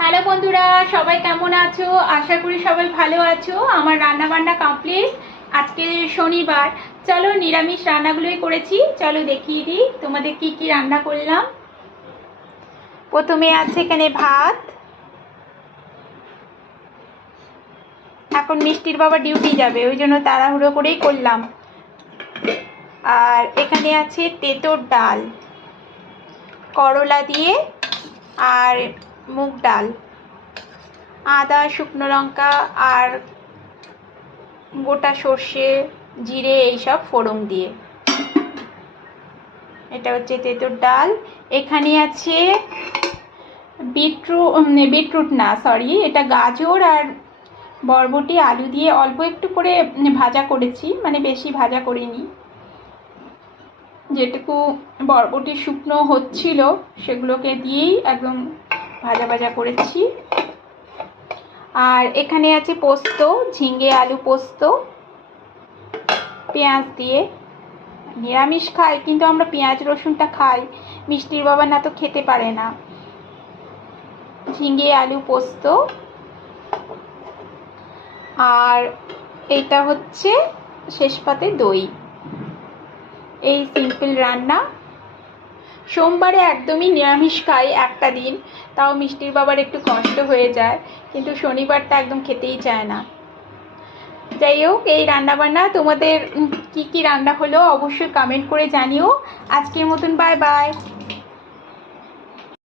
Hello বন্ধুরা, সবাই কেমন আছো? আশা করি সবাই ভালো আছো। আমার রান্না বান্না কমপ্লিট। আজকে শনিবার, চলো নিরামিষ রান্নাগুলোই করেছি। চলো দেখিয়ে দিই তোমাদের কি কি রান্না করলাম। প্রথমে আছে এখানে ভাত। এখন মিষ্টির বাবা ডিউটি যাবে, ওই জন্য তাড়াহুড়ো করেই করলাম। আর এখানে আছে তেঁতোর ডাল, করলা দিয়ে, আর মুগ ডাল, আদা, শুকনো লঙ্কা আর গোটা সর্ষে, জিরে এইসব ফোড়ন দিয়ে। এটা হচ্ছে তেঁতুর ডাল। এখানে আছে বিটরুট না, সরি, এটা গাজর আর বরবটি আলু দিয়ে অল্প একটু করে ভাজা করেছি, মানে বেশি ভাজা করিনি। যেটুকু বরবটি শুকনো হচ্ছিল সেগুলোকে দিয়েই একদম ভাজা ভাজা করেছি। আর এখানে আছে পোস্ত, ঝিঙে আলু পোস্ত, পেঁয়াজ দিয়ে। নিরামিষ খাই, কিন্তু আমরা পেঁয়াজ রসুনটা খাই, মিষ্টির বাবা না তো খেতে পারে না। ঝিঙে আলু পোস্ত। আর এটা হচ্ছে শেষ পাতে দই। এই সিম্পল রান্না। সোমবারে একদমই নিরামিষ খাই একটা দিন, তাও মিষ্টির বাবার একটু কষ্ট হয়ে যায়, কিন্তু শনিবারটা একদম খেতেই চায় না। যাই হোক, এই রান্নাবান্না তোমাদের কি কি রান্না হলো অবশ্যই কমেন্ট করে জানিও। আজকের মতন বাই বাই।